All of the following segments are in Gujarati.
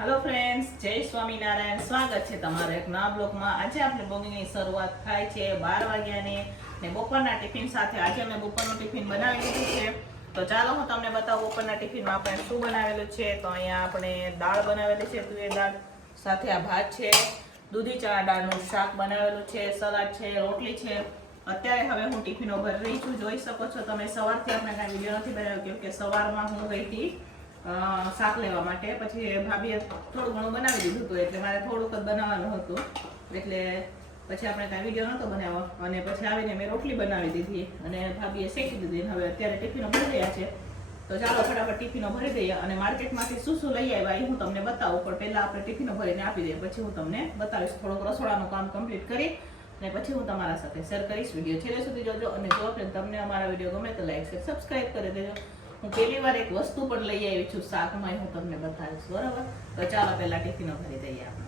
હેલો ફ્રેન્ડ્સ, જય સ્વામિનારાયણ. સ્વાગત છે તમારા એક નવા બ્લોગમાં. આજે આપણે બ્લોગની શરૂઆત થાય છે 12 વાગ્યાની ને બપોરના ટિફિન સાથે. આજે અમે બપોરનું ટિફિન બનાવી લીધું છે. તો ચાલો હું તમને બતાવું બપોરના ટિફિનમાં આપણે શું બનાવેલું છે. તો અહીંયા આપણે દાળ બનાવેલી છે, તુવેર દાળ સાથે આ ભાત છે, દૂધી ચણા દાળનું શાક બનાવેલું છે, સલાડ છે, રોટલી છે. અત્યારે હવે હું ટિફિનો ભરી રહી છું. જોઈ શકો છો તમે, સવારથી આપણે કાંઈ વિડીયો નથી બનાવ્યો કેમ કે સવારમાં હું ગઈ હતી શાક લેવા માટે. પછી ભાભીએ થોડું ઘણું બનાવી દીધું હતું એટલે મારે થોડુંક જ બનાવવાનું હતું, એટલે પછી આપણે કાંઈ વિડીયો નહોતો બનાવ્યો. અને પછી આવીને મેં રોટલી બનાવી દીધી અને ભાભીએ શેકી દીધી. હવે અત્યારે ટિફિનો ભરી રહ્યા છે. તો ચાલો ફટાફટ ટિફિનો ભરી દઈએ અને માર્કેટમાંથી શું શું લઈ આવ્યા એ હું તમને બતાવું. પણ પહેલાં આપણે ટિફિનો ભરીને આપી દઈએ, પછી હું તમને બતાવીશ. થોડુંક રસોડાનું કામ કમ્પ્લીટ કરી અને પછી હું તમારા સાથે શેર કરીશ. વિડીયો છેલ્લે સુધી જોજો અને જો તમને અમારા વિડીયો ગમે તો લાઈક શેર સબસ્ક્રાઈબ કરી દેજો. હું પહેલી વાર એક વસ્તુ પણ લઈ આવી છું શાકમાં, હું તમને બતાવીશ, બરાબર? તો ચાલો પહેલા ટિફિનો ભરી દઈએ આપણે.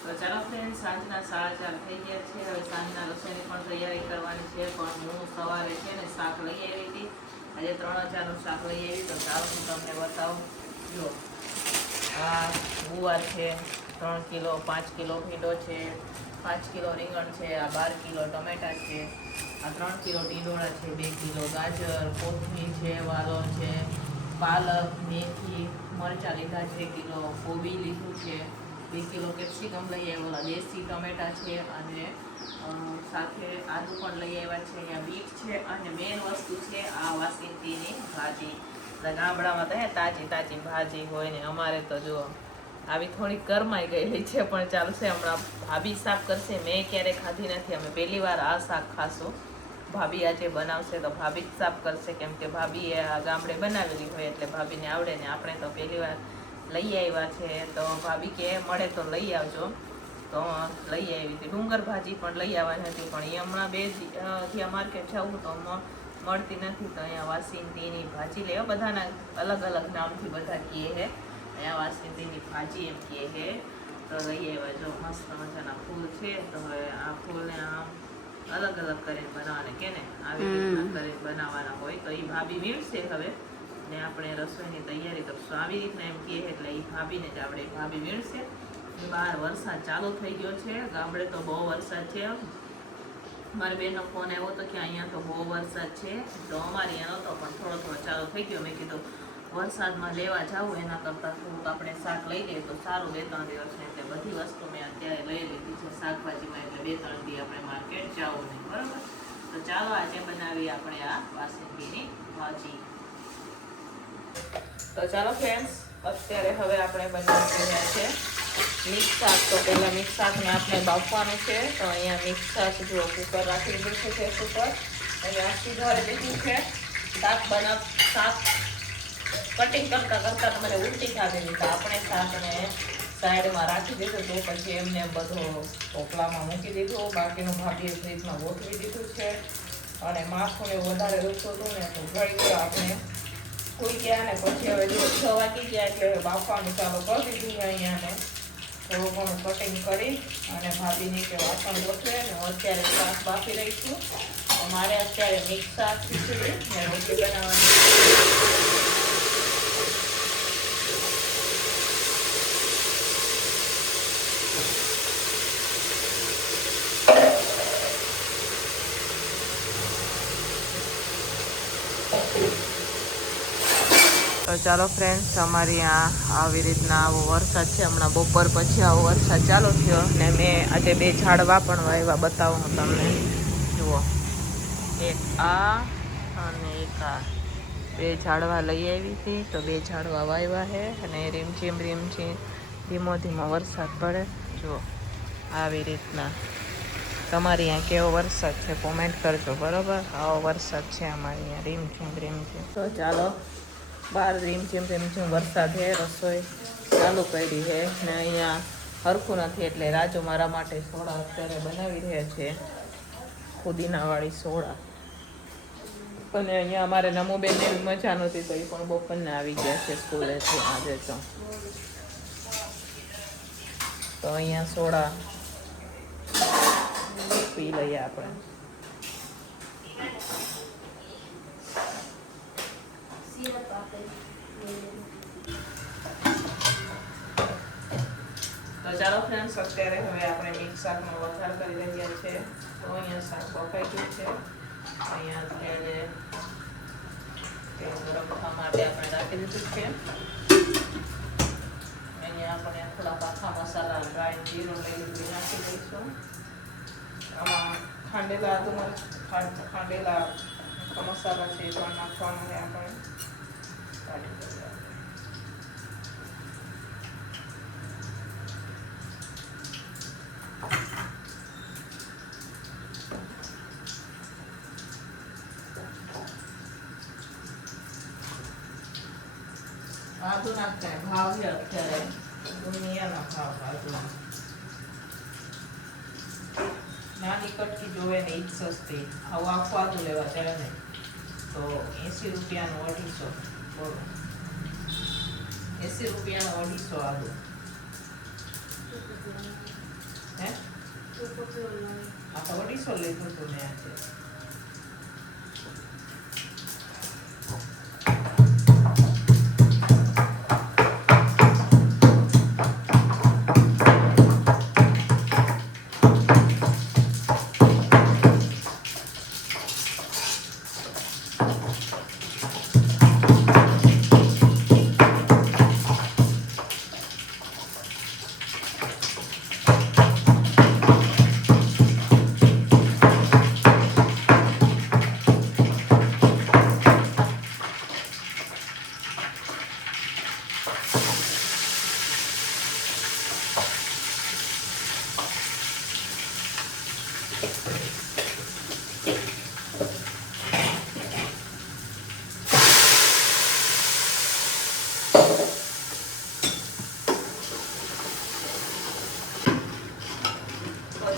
તો ચાલો ફ્રેન્ડ, સાંજના 4:30 થઈ ગયા છે. હવે સાંજના રસોઈની પણ તૈયારી કરવાની છે. પણ હું સવારે છે ને શાક લઈ આવી હતી. આજે 3-4નું શાક લઈ આવી. તો ચાલો હું તમને બતાવું. જો આ ગુવાર છે 3 કિલો, 5 કિલો ભીંડો છે, 5 કિલો રીંગણ છે, આ 12 કિલો ટમેટા છે, આ 3 કિલો ટીંડોળા છે, 2 કિલો ગાજર, કોથમીર છે, વાલો છે, પાલક, મેથી, મરચાં લીધા છે કિલો, કોબી લીધું છે, 2 કિલો કેપ્સિકમ લઈ આવ્યા, દેશી ટમેટા છે અને સાથે આદુ પણ લઈ આવ્યા છે. અહીંયા બીટ છે અને મેન વસ્તુ છે આ વાસંતીની ભાજી. ગામડામાં તો તાજી તાજી ભાજી હોય ને અમારે તો જો આવી થોડી કરમાઈ ગયેલી છે, પણ ચાલશે. હમણાં ભાભી શાક કરશે, મેં ક્યારેય ખાધી નથી. અમે પહેલી વાર આ શાક ખાશું. ભાભી આજે બનાવશે તો ભાભી જ સાફ કરશે, કેમ કે ભાભીએ આ ગામડે બનાવેલી હોય એટલે ભાભીને આવડે ને. આપણે તો પહેલી વાર લઈ આવ્યા છે. તો ભાભી કે મળે તો લઈ આવજો. તો લઈ આવી હતી. ડુંગર ભાજી પણ લઈ આવવાની હતી, પણ એ હમણાં 2 જ્યાં માર્કેટ જવું તો મળતી નથી. તો અહીંયા વાસંતીની ભાજી લેવા, બધાના અલગ અલગ નામથી બધા કહે છે. અહીંયા વાસંતીની ભાજી એમ કહે છે. તો લઈ આવ્યા. જો મસ્ત મજાના ફૂલ છે. તો હવે આ ફૂલને આમ અલગ અલગ કરીને બનાવવાના કે ને આવી રીતના કરીને બનાવવાના હોય. તો એ ભાભી વીણશે હવે ને આપણે રસોઈની તૈયારી કરશું. આવી રીતના એમ કહે એટલે એ ભાભીને જ આપણે ભાભી વીણશે. બહાર વરસાદ ચાલુ થઈ ગયો છે. ગામડે તો બહુ વરસાદ છે. મારી બેનનો ફોન આવ્યો હતો કે અહીંયા તો બહુ વરસાદ છે. તો અમારે અહીંયા નહોતો, પણ થોડો થોડો ચાલુ થઈ ગયો. મેં કીધું વરસાદમાં લેવા જાવું એના કરતાં થોડુંક આપણે શાક લઈ લઈએ તો સારું. 2-3 દિવસને એટલે બધી વસ્તુ મેં અત્યારે લઈ લીધી છે શાકભાજીમાં, એટલે 2-3 દી આપણે માર્કેટ જવું નહીં, બરાબર? તો ચાલો આજે બનાવીએ આપણે આ વાસંતીની ભાજી. તો ચાલો ફ્રેન્ડ્સ, અત્યારે હવે આપણે બનાવી રહ્યા છે મિક્સ શાક. તો પહેલાં મિક્સ શાકને આપણે બાફવાનું છે. તો અહીંયા મિક્સ શાક જો કુકર રાખી દીધું છે ગેસ ઉપર. અહીંયા સુધારી દીધું છે. શાક કટિંગ કરતાં કરતાં મને ઉલટી ખાધી દીધા. આપણે શાકને સાઈડમાં રાખી દીધું. તો પછી એમને બધો ઢોકળામાં મૂકી દીધું. બાકીનું ભાભીએ ફ્રીજમાં ગોઠવી દીધું છે. અને માખું ને વધારે રૂપતું હતું ને તો ઘડી આપણે ખુઈ ગયા. ને પછી હવે જો 6 વાગી ગયા એટલે હવે બાફવાનું ચાલુ કરી દીધું. અહીંયાને થોડું ઘણું કટિંગ કરી અને ભાભીની કે વાસણ ગોઠવે ને અત્યારે શાક બાફી રહી છું. મારે અત્યારે મિક્સ શાક, ખીચડી ને રોટલી બનાવવાની. તો ચાલો ફ્રેન્ડ્સ, અમારી આવી રીતના આવો વરસાદ છે. હમણાં બપોર પછી આવો વરસાદ ચાલુ થયો ને મેં આજે 2 ઝાડવા પણ વાવ્યા. બતાવું હું તમને. જુઓ, એક આ અને એક આ 2 ઝાડવા લઈ આવી હતી. તો 2 ઝાડવા વાવ્યા છે અને રીમઝીમ ધીમો ધીમો વરસાદ પડે. જુઓ આવી રીતના. તમારી અહીંયા કેવો વરસાદ છે કોમેન્ટ કરજો, બરાબર? આવો વરસાદ છે અમારી અહીંયા રીમઝીમ. તો ચાલો, બહાર રીમઝીમ વરસાદ છે. રસોઈ ચાલુ કરી છે ને અહીંયા હરખું નથી એટલે રાજુ મારા માટે સોડા અત્યારે બનાવી રહ્યા છે, ફુદીનાવાળી સોડા. અને અહીંયા અમારે નમુબેનને એવી મજા નહોતી તો એ પણ બપોરને આવી ગયા છે સ્કૂલેથી આજે. તો અહીંયા સોડા પી લઈએ આપણે. ચાલો ફ્રેન્ડ્સ, અત્યારે હવે આપણે મિક્સ શાકનો વઘાર કરી રહ્યા છે. તો અહીંયા શાક બફાઈ ગયું છે. અહીંયા તેલ ગરમ થવા માટે આપણે રાખી દીધું છે. અહીંયા આપણે થોડા પાખા મસાલા ડ્રાય જીરું લઈ લીધું નાખી દઈશું. આમાં ખાંડેલા મસાલા છે એ પણ નાખવાના છે આપણે. આદુ નાખતા ભાવ છે અત્યારે દુનિયાનો ભાવ આદુ નાની કટકી જોવે ને ઈ સસ્તી. આવું આખું આદુ લેવા જાય ને તો 80 રૂપિયાનું 250. બોલો 80 રૂપિયાનું 250 આદુ. હે આ તો 250 લીધું હતું મેં આજે.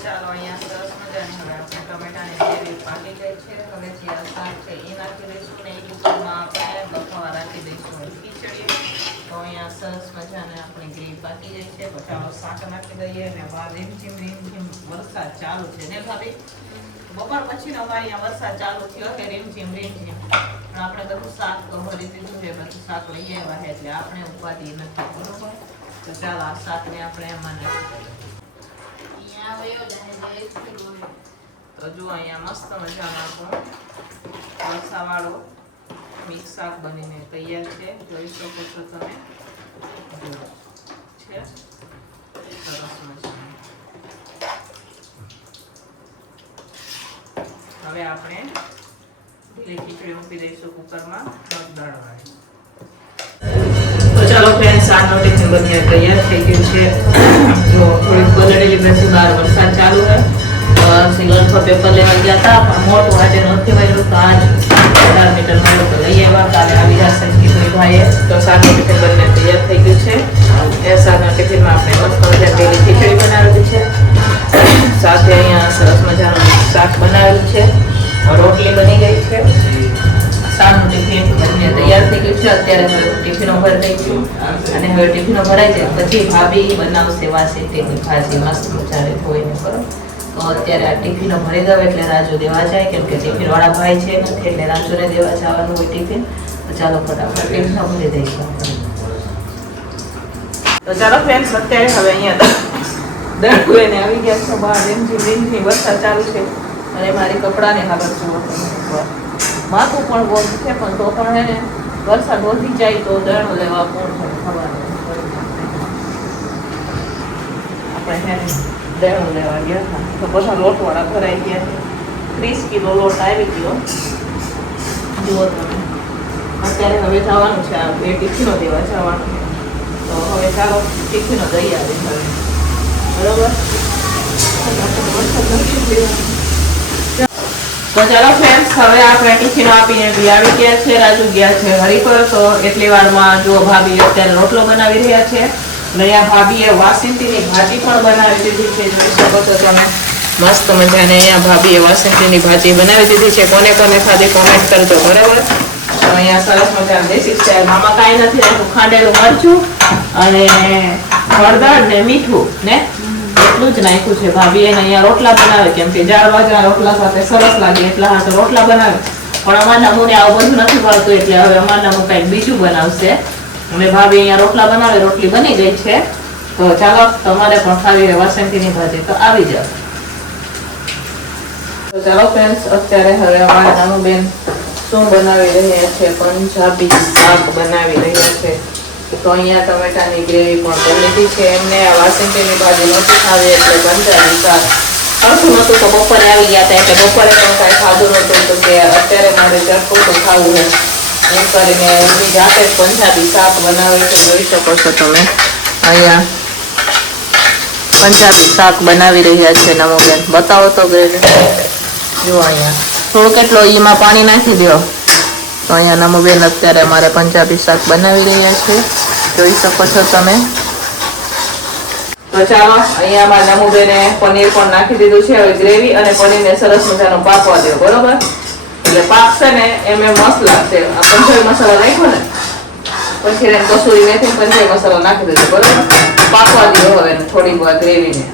ચાલો અહીંયા સરસ મજાની હવે આપણે ટમેટાની ગ્રેવી પાકી ગઈ છે. હવે જે આ શાક છે એ નાખી દઈશું ને એ ઉપરમાં આપણે બફાવા રાખી દઈશું ખીચડી. તો અહીંયા સરસ મજાને આપણી ગ્રેવી પાકી ગઈ છે. તો ચાલો શાક નાખી દઈએ અને બહાર રીમઝીમ વરસાદ ચાલુ છે ને ભાભી? બપોર પછી અમારી અહીંયા વરસાદ ચાલુ થયો કે રીમઝીમ પણ આપણે બધું શાક તો ભરી દીધું છે. બધું શાક લઈ આવ્યા છે એટલે આપણે ઉપાધિ નથી. બરોબર? તો ચાલો આ શાકને આપણે એમાં નાખી. તો જો અહીંયા મસ્ત મજાનું રસાવાળો મિક્સ શાક બનીને તૈયાર છે. જોઈ શકો છો તમે. છે સરસ મજાનું. હવે આપણે ઢીલી ખીચડી મૂકી દઈશું કુકરમાં મગ દળવાની. તો ચાલો ફ્રેન્ડ્સ, શાકનો ટિફિન બનીને તૈયાર થઈ ગયું છે. જો થોડીક પલળેલી પછી બહાર વરસાદ ચાલુ છે. સિંગલ પર પેપર લેવા ગયા હતા પણ મોટું આજે નથી મળ્યું. તો આજ 4 મીટર મળ્યું તો લઈ આવ્યા. કાલે આવી જશે ખીચડી ભાઈએ. તો શાકનો ટિફિન બનીને તૈયાર થઈ ગયું છે. એ શાકના ટિફિનમાં આપણે મસ્ત મજા પેલી ખીચડી બનાવેલી છે. સાથે અહીંયા સરસ મજાનું શાક બનાવેલું છે. રોટલી બની ગઈ છે. શાકનું ટિફિન બનીને તૈયાર થઈ ગયું છે. અત્યારે હવે ટિફિનો ભરી દઈશું અને હવે ટિફિનો ભરાઈ જાય પછી ભાભી બનાવશે વાસંતીની ભાજી મસ્ત મજાને ધોઈને. બરોબર? તો અત્યારે આ ટિફિનો ભરી દઉં એટલે રાજુ દેવા જાય, કેમ કે ટિફિન વાળા ભાઈ છે નથી એટલે રાજુને દેવા જવાનું હોય ટિફિન. તો ચાલો ફટાફટ ટિફિનો ભરી દઈશું આપણે. તો ચાલો ફ્રેન્ડ્સ, અત્યારે હવે અહીંયા દળવું લઈને આવી ગયા છો બહાર. રીમઝીમ વરસાદ ચાલુ છે અને મારી કપડાની હાલત જુઓ. માથું પણ બહુ છે પણ તો પણ હે ને વરસાદ વધી જાય તો દળો લેવા કોણ ખબર. આપણે હે ને દળો લેવા ગયા હતા તો બધા લોટવાળા ભરાઈ ગયા. 30 કિલો લોટ આવી ગયો. જુઓ તમે. અત્યારે હવે જવાનું છે આ 2 ટિફિનો દેવા જવાનું. તો હવે ચાલો ટિફિનો દઈ આવી હવે. બરોબર? તો ચાલો ફ્રેન્ડ્સ, હવે આપણે ટિફિનો આપીને આવી ગયા છે. રાજુ ગયા છે હરિપર. તો એટલી વારમાં જો ભાભી અત્યારે રોટલો બનાવી રહ્યા છે. અહીંયા ભાભીએ વાસંતીની ભાજી પણ બનાવી દીધી છે. જોઈ શકો છો તમે. મસ્ત મજાને અહીંયા ભાભીએ વાસંતીની ભાજી બનાવી દીધી છે. કોને કોને ખાધી કોમેન્ટ કરજો. બરાબર? તો અહીંયા સરસ મજાનું દેશી સ્ટાઈલ. આમાં કાંઈ નથી નાખ્યું. ખાંડેલું મરચું અને હળદર ને મીઠું ને એટલું જ નાખ્યું છે. ભાભી એને અહીંયા રોટલા બનાવે કેમ કે જાળવા રોટલા સાથે સરસ લાગે એટલા હાથે રોટલા બનાવે. પણ અમારના મુને આવું બધું નથી ભાવતું એટલે હવે અમારના મુ કંઈક બીજું બનાવશે. અને ભાભી અહીંયા રોટલા બનાવે. રોટલી બની ગઈ છે. તો ચાલો તમારે પણ ખાવી હોય વાસંતીની ભાજી તો આવી જાઓ. તો ચાલો ફ્રેન્ડ્સ, અત્યારે હવે અમારા નાનુબેન શું બનાવી રહ્યા છે? પંજાબી શાક બનાવી રહ્યા છે. તો અહીંયા ટમેટાની ગ્રેવી પણ કરી લીધી છે. એમને આ વાસંતીની ભાજી નહોતી ખાવી એટલે પંજાબી શાક અડધું નહોતું તો બપોરે આવી ગયા હતા એટલે બપોરે પણ કાંઈ ખાધું નહોતું. તો કે અત્યારે મારે ચટપટું ખાવું છે એમ કરીને એમની જાતે જ પંજાબી શાક બનાવે છે. જોઈ શકો છો તમે અહીંયા પંજાબી શાક બનાવી રહ્યા છે નમોબેન. બતાવો તો જુઓ અહીંયા થોડું કેટલો એમાં પાણી નાખી દો. તો અહીંયા નમોબેન અત્યારે અમારે પંજાબી શાક બનાવી રહ્યા છે, જોઈ શકો છો તમે. તો ચાલો અહીંયા અમારા નમુબેને પનીર પણ નાખી દીધું છે. હવે ગ્રેવી અને પનીરને સરસ મજાનો પાકવા દો, બરોબર? એટલે પાકશે ને એમ મસ્ત લાગશે. આ પંજાબી મસાલો નાખ્યો ને પછી એને કસૂરી મેથી પંજાબી મસાલો નાખી દીધો, બરોબર? પાકવા દો હવે થોડી વાર ગ્રેવીને.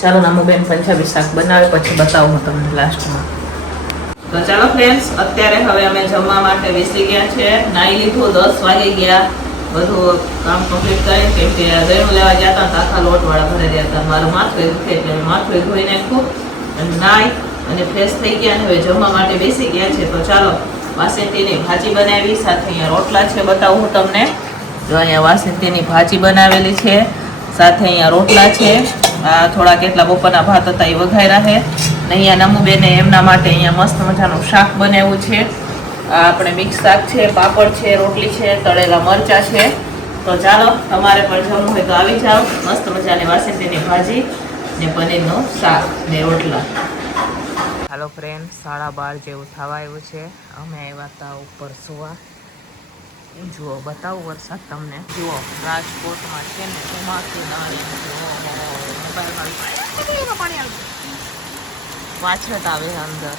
ચાલો નમુબેન પંજાબી શાક બનાવે પછી બતાવું હું તમને લાસ્ટમાં. તો ચાલો ફ્રેન્ડ્સ, અત્યારે હવે અમે જમવા માટે બેસી ગયા છે. નાઈ લીધું, 10 વાગી ગયા. બધું કામ કમ્પ્લીટ કરીને કેમ કે દહીં લેવા ગયા હતા આખા લોટવાળા ભરી રહ્યા હતા. મારું માથું દુખે એટલે માથું ધોઈ નાખ્યું અને નાઈ અને ફ્રેશ થઈ ગયા અને હવે જમવા માટે બેસી ગયા છે. તો ચાલો વાસંતીની ભાજી બનાવી, સાથે અહીંયા રોટલા છે, બતાવું હું તમને. જો અહીંયા વાસંતીની ભાજી બનાવેલી છે, સાથે અહીંયા રોટલા છે. આ થોડા કેટલા બપોરના ભાત હતા એ વઘાર્યા છે. અહીંયા નમુબેને એમના માટે અહીંયા મસ્ત મજાનું શાક બનાવ્યું છે. આપણે મિક્સ શાક છે, પાપડ છે, રોટલી છે, તળેલા મરચાં છે. તો ચાલો તમારે પણ જમવું હોય તો આવી જાઓ. મસ્ત મજાની વાસંતીની ભાજી ને પનીરનું શાક ને રોટલા. હાલો ફ્રેન્ડ, 12:30 જેવું થવા આવ્યું છે. અમે આવ્યા હતા ઉપર સુવા. જુઓ બતાવું વરસાદ તમને. જુઓ રાજકોટમાં છે ને ચોમાસું પાણી વાછટ આવે અંદર.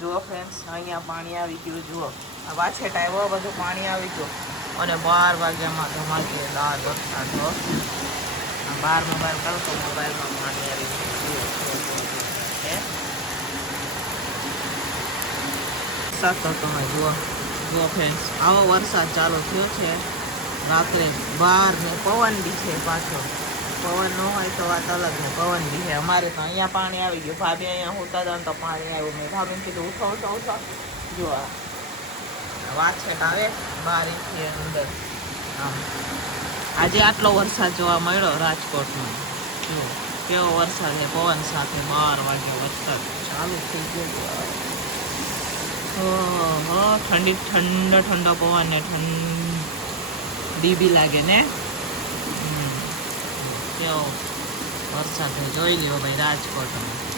જુઓ ફ્રેન્ડ્સ, અહીંયા પાણી આવી ગયું. જુઓ આ વાછટ આવ્યો, બધું પાણી આવી ગયું અને 12 વાગ્યામાં ધમાકેદાર વરસાદ. 12 મોબાઈલ કરો તો મોબાઈલમાં પાણી આવી ગયું. વરસાદ તો તમે જુઓ ફ્રેન્ડ્સ, આવો વરસાદ ચાલુ થયો છે રાત્રે 12 ને પવન બી છે પાછો. પવન ન હોય તો વાત અલગ ને પવન બી છે. અમારે તો અહીંયા પાણી આવી ગયું. ભાભી અહીંયા હોતા હતા તો પાણી આવ્યું. મેં ભાભીને કીધું ઉઠો. જો વાછેટ આવે 12 અંદર. આજે આટલો વરસાદ જોવા મળ્યો રાજકોટમાં. જુઓ કેવો વરસાદ છે, પવન સાથે 12 વાગે વરસાદ ચાલુ થઈ ગયો. ઠંડો પવન ને ઠંડી બી લાગે ને. કેવો વરસાદ જોઈ લ્યો ભાઈ રાજકોટમાં.